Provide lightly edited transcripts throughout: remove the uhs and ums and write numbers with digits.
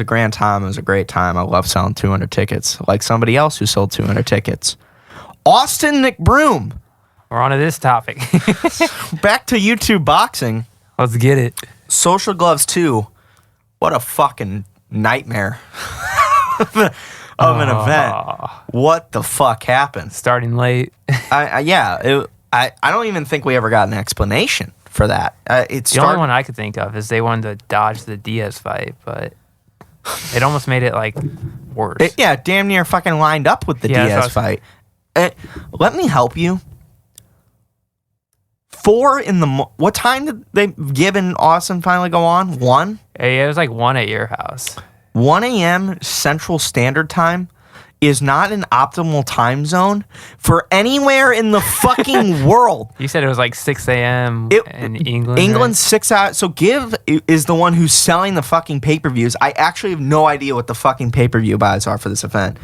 was a grand time. It was a great time. I love selling 200 tickets, like somebody else who sold 200 tickets. Austin McBroom. We're on to this topic. Back to YouTube boxing. Let's get it. Social Gloves 2. What a fucking nightmare of an event. What the fuck happened? Starting late. I don't even think we ever got an explanation for that. The only one I could think of is they wanted to dodge the Diaz fight, but it almost made it like worse. Damn near fucking lined up with the Diaz fight. Let me help you. 4 in the what time did they Gib and Austin finally go on? 1? Yeah, it was like 1 at your house. 1 a.m. Central Standard Time is not an optimal time zone for anywhere in the fucking world. You said it was like 6 a.m. in England. England's right? 6 hours. So Gib is the one who's selling the fucking pay-per-views. I actually have no idea what the fucking pay-per-view buys are for this event.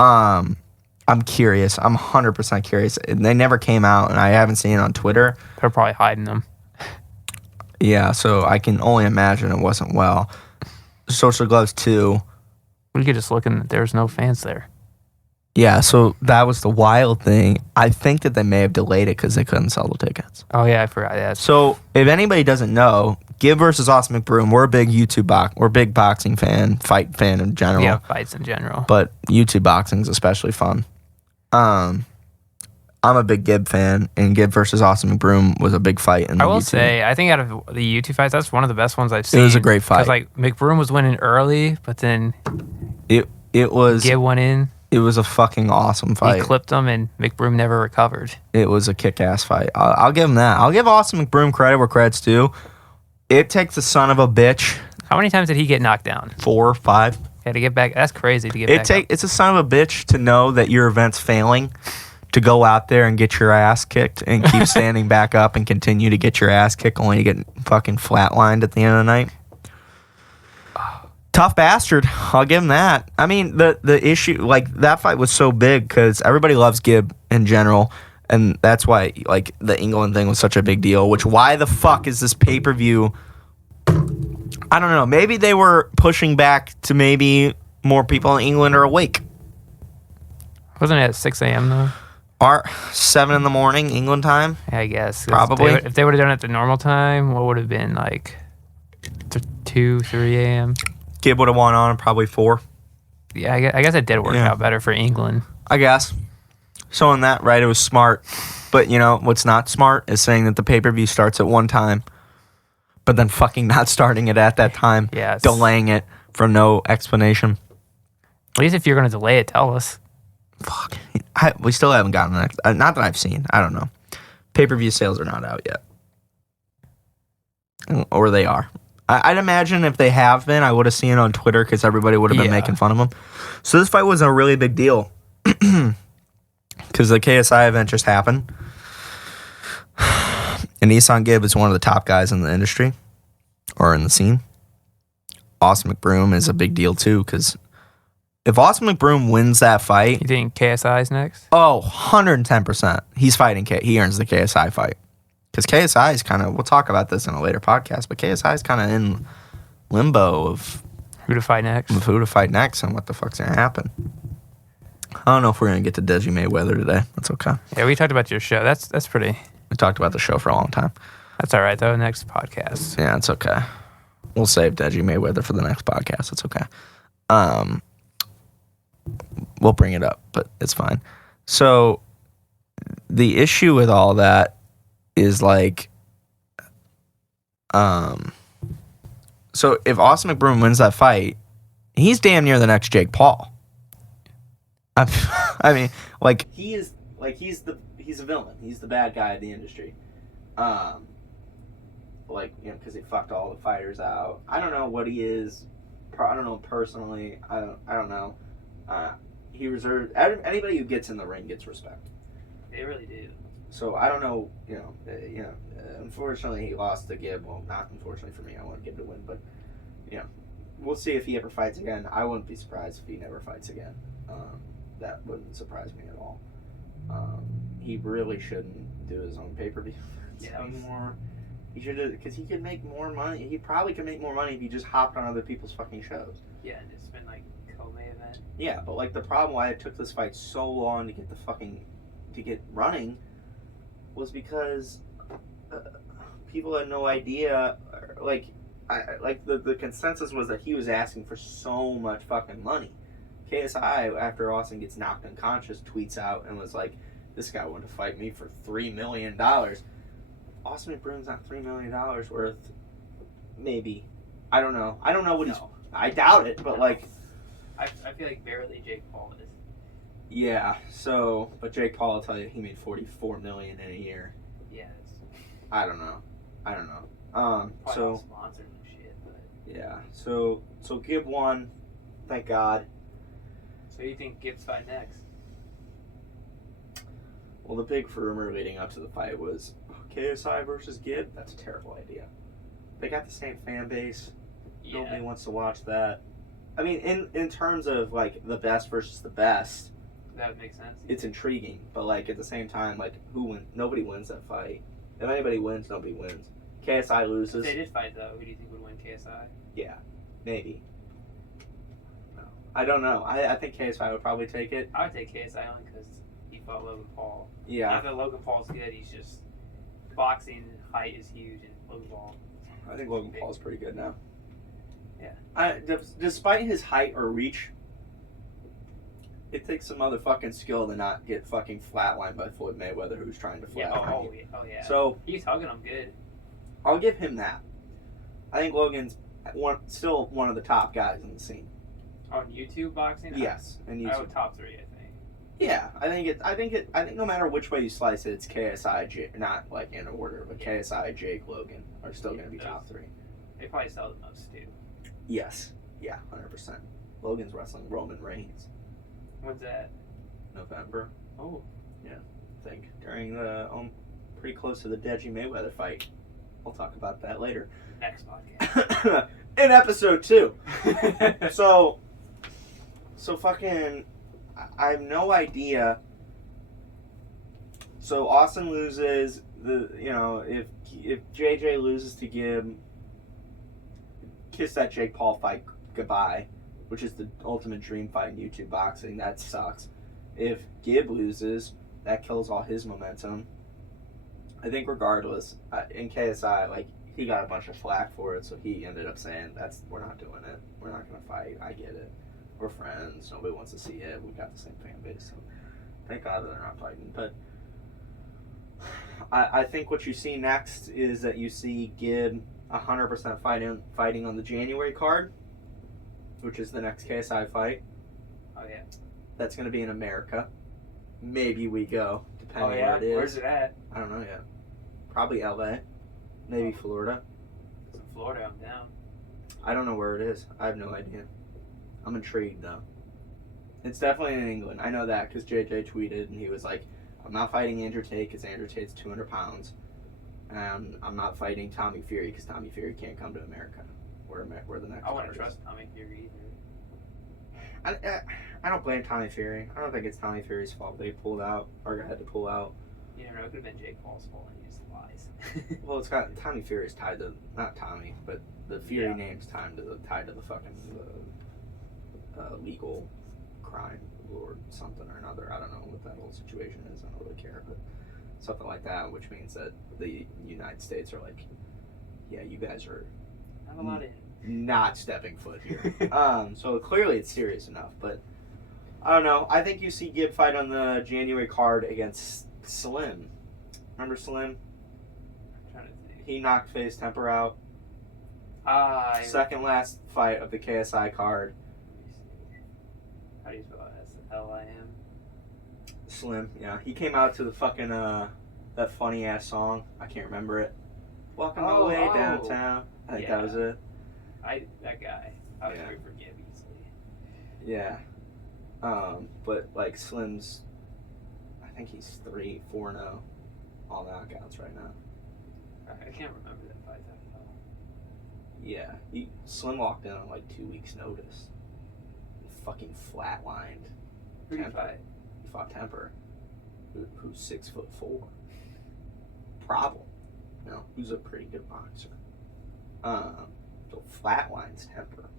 I'm curious. I'm 100% curious. They never came out, and I haven't seen it on Twitter. They're probably hiding them. Yeah, so I can only imagine it wasn't well. Social Gloves 2. We could just look and there's no fans there. Yeah, so that was the wild thing. I think that they may have delayed it because they couldn't sell the tickets. Oh, yeah, I forgot that. So if anybody doesn't know, Gib versus Austin McBroom, we're a big we're a big boxing fan, fight fan in general. Yeah, fights in general. But YouTube boxing is especially fun. I'm a big Gib fan, and Gib versus Austin McBroom was a big fight. I will say, I think out of the YouTube fights, that's one of the best ones I've seen. It was a great fight. Because like McBroom was winning early, but then it was Gib went in. It was a fucking awesome fight. He clipped him, and McBroom never recovered. It was a kick-ass fight. I'll give him that. I'll give Austin McBroom credit where credit's due. It takes a son of a bitch. How many times did he get knocked down? 4, 5. Yeah, to get back. That's crazy to get back up. It's a son of a bitch to know that your event's failing, to go out there and get your ass kicked and keep standing back up and continue to get your ass kicked only to get fucking flatlined at the end of the night. Tough bastard. I'll give him that. I mean, the issue, like, that fight was so big because everybody loves Gib in general, and that's why, like, the England thing was such a big deal, which why the fuck is this pay-per-view? I don't know. Maybe they were pushing back to maybe more people in England are awake. Wasn't it at 6 a.m. though? Or 7 in the morning, England time? Yeah, I guess. Probably. If they would have done it at the normal time, what would have been like 2, 3 a.m.? Gib would have won on probably 4. Yeah, I guess it did work out better for England. I guess. So in that, right, it was smart. But, you know, what's not smart is saying that the pay-per-view starts at one time, but then fucking not starting it at that time. Yeah. Delaying it for no explanation. At least if you're going to delay it, tell us. Fuck. We still haven't gotten an not that I've seen. I don't know. Pay-per-view sales are not out yet. Or they are. I'd imagine if they have been, I would have seen it on Twitter because everybody would have been making fun of them. So this fight was a really big deal because the KSI event just happened. AnEsonGib is one of the top guys in the industry or in the scene. Austin McBroom is a big deal too because if Austin McBroom wins that fight... You think KSI's next? Oh, 110%. He's fighting He earns the KSI fight. Because KSI is kind of... We'll talk about this in a later podcast, but KSI is kind of in limbo of... Who to fight next? Of who to fight next and what the fuck's going to happen. I don't know if we're going to get to Deji Mayweather today. That's okay. Yeah, we talked about your show. That's pretty... We talked about the show for a long time. That's all right, though. Next podcast. Yeah, it's okay. We'll save Deji Mayweather for the next podcast. It's okay. We'll bring it up, but it's fine. So the issue with all that is like, so if Austin McBroom wins that fight, he's damn near the next Jake Paul. I mean, like he's a villain. He's the bad guy of the industry. Like, you know, because he fucked all the fighters out. I don't know what he is. I don't know personally. I don't know. He reserved anybody who gets in the ring gets respect. They really do. So I don't know. Unfortunately, he lost to Gib. Well, not unfortunately for me. I want Gib to win, but we'll see if he ever fights again. I wouldn't be surprised if he never fights again. That wouldn't surprise me at all. He really shouldn't do his own pay-per-view anymore. He should, because he could make more money. He probably could make more money if he just hopped on other people's fucking shows. Yeah, and it's been like co-main event. Yeah, but like the problem why it took this fight so long to get running was because people had no idea. Like, the consensus was that he was asking for so much fucking money. KSI, after Austin gets knocked unconscious, tweets out and was like, "This guy wanted to fight me for $3 million." Austin McBroom's not $3 million worth. Maybe. I don't know. I don't know what he's. I doubt it, but like. I feel like barely Jake Paul is. Yeah. So, but Jake Paul will tell you he made $44 million in a year. Yeah. I don't know. So sponsored and shit, but. Yeah. So Gib won. Thank God. So you think Gibb's fight next? Well, the big rumor leading up to the fight was KSI versus Gib. That's a terrible idea. They got the same fan base. Yeah. Nobody wants to watch that. I mean, in terms of like the best versus the best, that would make sense. It's intriguing, but like at the same time, like nobody wins that fight. If anybody wins, nobody wins. KSI loses. If they did fight though, who do you think would win, KSI? Yeah, maybe. No, I don't know. I think KSI would probably take it. I would take KSI only because he fought Logan Paul. Yeah. Not that Logan Paul's good. He's just boxing height is huge, and Logan Paul. I think Logan Paul's pretty good now. Yeah. Despite his height or reach, it takes some motherfucking skill to not get fucking flatlined by Floyd Mayweather, who's trying to flatline you. Oh yeah. So he's hugging him good. I'll give him that. I think Logan's still one of the top guys in the scene. On YouTube boxing? Yes, and YouTube. I would top 3, I think. Yeah, I think no matter which way you slice it, it's KSI, not like in order, but KSI, Jake, Logan are still going to be top 3. They probably sell the most too. Yes, yeah, 100%. Logan's wrestling Roman Reigns. When's that? November. Oh, yeah, I think during the pretty close to the Deji Mayweather fight. I'll talk about that later. Next podcast. In episode 2. So fucking, I have no idea. So Austin loses if JJ loses to Gib, kiss that Jake Paul fight goodbye, which is the ultimate dream fight in YouTube boxing. That sucks. If Gib loses, that kills all his momentum. I think regardless, in KSI, like, he got a bunch of flack for it, so he ended up saying, we're not doing it. We're not going to fight. I get it. We're friends. Nobody wants to see it. We got the same fan base, so thank God they're not fighting. But I think what you see next is that you see Gib 100% fighting on the January card, which is the next KSI fight. Oh, yeah. That's going to be in America. Maybe we go, depending where it is. Where's it at? I don't know yet. Probably LA. Maybe Florida. It's in Florida, I'm down. I don't know where it is. I have no idea. I'm intrigued, though. It's definitely in England. I know that because JJ tweeted, and he was like, I'm not fighting Andrew Tate because Andrew Tate's 200 pounds. And I'm not fighting Tommy Fury because Tommy Fury can't come to America. Where the next I wouldn't card trust is. Tommy Fury either. I don't blame Tommy Fury. I don't think it's Tommy Fury's fault they pulled out or had to pull out. You never know. It could have been Jake Paul's fault and he just lies. Well, it's got Tommy Fury's tied to not Tommy, but the Fury Yeah. name's tied to the fucking legal crime or something or another. I don't know what that whole situation is. I don't really care, but something like that, which means that the United States are like, yeah, you guys are Not a lot in. not stepping foot here. So clearly it's serious enough, but I don't know. I think you see Gib fight on the January card against Slim. Remember Slim? I'm trying to think. He knocked FaZe Temper out. Second last fight of the KSI card. How do you spell that? S-L-I-M? Slim, yeah. He came out to the fucking, that funny ass song. I can't remember it. Walking my way downtown. I think that was it. That guy. I would Yeah. forgive easily. Yeah. But like Slim's, I think he's 3-4-0 all knockouts right now. I can't remember that fight that well. Yeah. Slim walked in on like 2 weeks' notice. Fucking flatlined. Who did you Temper. fight? He fought Temper, who's 6'4". Problem. You know, who's a pretty good boxer. So flatlines Temper.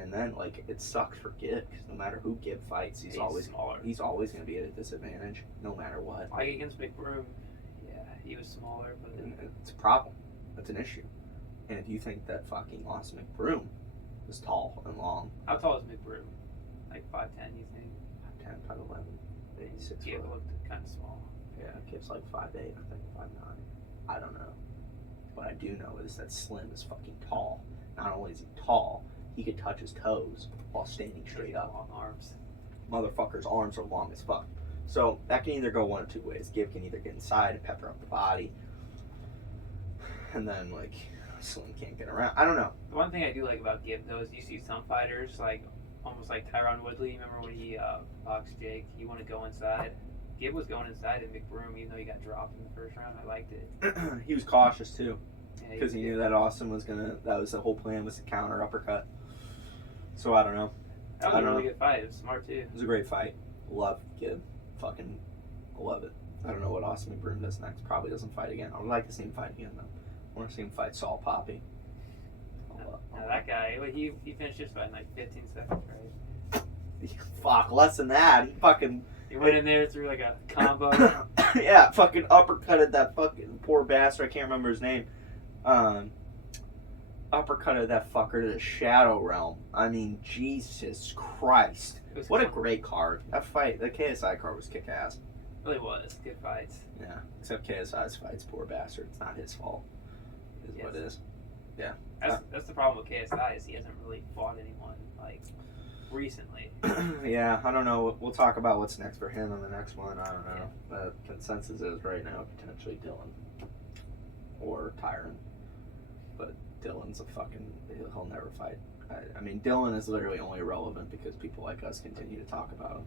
And then like it sucks for Gib because no matter who Gib fights, he's always smaller. He's always going to be at a disadvantage, no matter what. Like against McBroom, yeah, he was smaller, but it's a problem. It's an issue. And if you think that fucking Austin McBroom is tall and long, how tall is McBroom? Like 5'10", you think? 5'10", 5'11", maybe 6 Gib foot. looked kind of small. Yeah, Gib's like 5'8", I think 5'9". I don't know. What I do know is that Slim is fucking tall. Not only is he tall, he could touch his toes while standing straight up. Long arms. Motherfucker's arms are long as fuck. So that can either go one of two ways. Gib can either get inside and pepper up the body, and then like Slim can't get around. I don't know. The one thing I do like about Gib though is you see some fighters like almost like Tyron Woodley. Remember when he boxed Jake? He wanted to go inside. Gib was going inside at McBroom even though he got dropped in the first round. I liked it. He was cautious too. Yeah, Because he knew that Austin was gonna. That was the whole plan, was to counter uppercut. So I don't know. That was a really good fight. It was smart too. It was a great fight. Love Gib. Fucking love it. I don't know what Austin McBroom does next. Probably doesn't fight again. I would like to see him fight again though. I want to see him fight Saul Poppy. Now that guy, he finished his fight in like 15 seconds, right? Fuck, less than that. He fucking. He went in there through like a combo. Yeah, fucking uppercutted that fucking poor bastard. I can't remember his name. Uppercutted that fucker to the Shadow Realm. I mean, Jesus Christ. What a great card. That fight, the KSI card was kick ass. It really was. Good fights. Yeah, except KSI's fights, poor bastard. It's not his fault. It is what it is. Yeah. That's the problem with KSI is he hasn't really fought anyone like recently. Yeah, I don't know. We'll talk about what's next for him on the next one. I don't know. The consensus is right now potentially Dylan or Tyron. But Dylan's a fucking... He'll never fight. I mean, Dylan is literally only relevant because people like us continue to talk about him.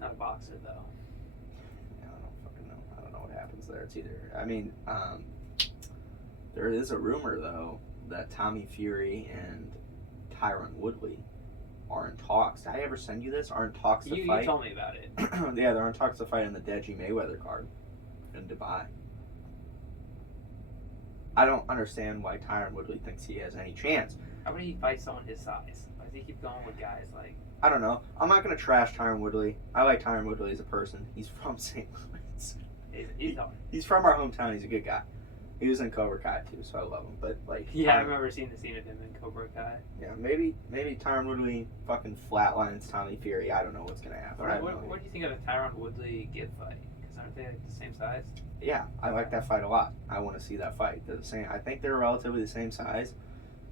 Not a boxer, though. Yeah, I don't fucking know. I don't know what happens there. It's either... I mean, there is a rumor, though, that Tommy Fury and Tyron Woodley are in talks. Did I ever send you this? Are in talks to fight? You told me about it. Yeah, they're in talks to fight in the Deji Mayweather card in Dubai. I don't understand why Tyron Woodley thinks he has any chance. How would he fight someone his size? Why does he keep going with guys like... I don't know. I'm not going to trash Tyron Woodley. I like Tyron Woodley as a person. He's from St. Louis. He's from our hometown. He's a good guy. He was in Cobra Kai too, so I love him. But like, yeah, I remember seeing the scene of him in Cobra Kai. Yeah, maybe Tyron Woodley fucking flatlines Tommy Fury. I don't know what's gonna happen. What do you think of a Tyron Woodley Gib fight? Because aren't they like the same size? Yeah, I like that fight a lot. I want to see that fight. They're the same. I think they're relatively the same size.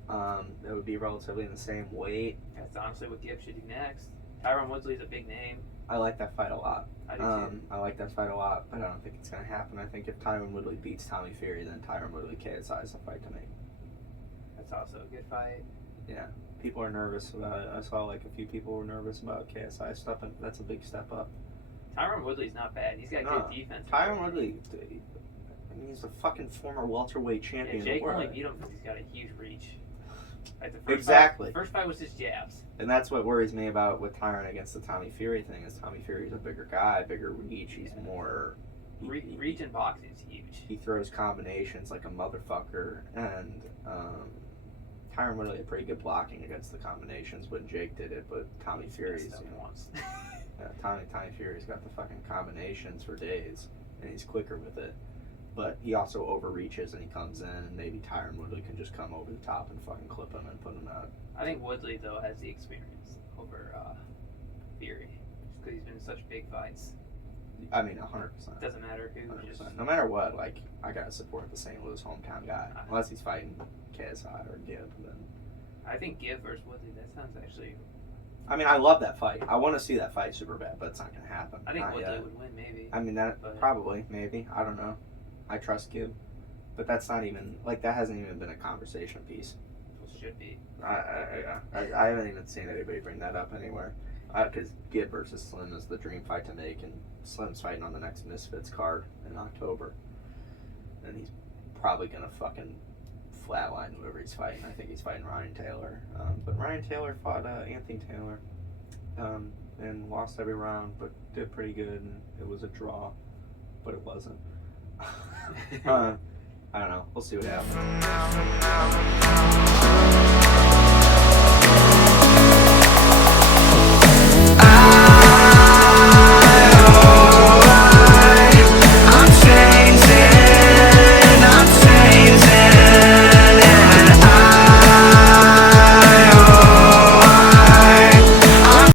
They would be relatively in the same weight. That's honestly what Gib should do next. Tyron Woodley's a big name. I like that fight a lot. I do too. I like that fight a lot, but I don't think it's going to happen. I think if Tyron Woodley beats Tommy Fury, then Tyron Woodley KSI is the fight to make. That's also a good fight. Yeah, people are nervous about it. I saw like a few people were nervous about KSI stuff, and that's a big step up. Tyron Woodley's not bad. He's got good defense. Tyron Woodley, I mean, he's a fucking former welterweight champion. Yeah, Jake only beat him because he's got a huge reach. Like Exactly. First fight was just jabs. And that's what worries me about with Tyron against the Tommy Fury thing. Is Tommy Fury's a bigger guy, bigger reach. He's more reach in boxing is huge. He throws combinations like a motherfucker, and Tyron Woodley had pretty good blocking against the combinations when Jake did it. But Tommy Fury's Tommy Fury's got the fucking combinations for days, and he's quicker with it. But he also overreaches and he comes in, and maybe Tyron Woodley can just come over the top and fucking clip him and put him out. I think Woodley, though, has the experience over Fury, just because he's been in such big fights. I mean, 100%. Doesn't matter who. 100%. No matter what, like, I gotta support the St. Louis hometown guy. Unless he's fighting KSI or Gib, then... I think Gib versus Woodley, that sounds actually... I mean, I love that fight. I want to see that fight super bad, but it's not gonna happen. I think Woodley would win, maybe. I mean, probably, maybe. I don't know. I trust Gib. But that's not even, like, that hasn't even been a conversation piece. It should be. I haven't even seen anybody bring that up anywhere. Because Gib versus Slim is the dream fight to make, and Slim's fighting on the next Misfits card in October. And he's probably going to fucking flatline whoever he's fighting. I think he's fighting Ryan Taylor. But Ryan Taylor fought Anthony Taylor and lost every round, but did pretty good, and it was a draw, but it wasn't. I don't know. We'll see what happens.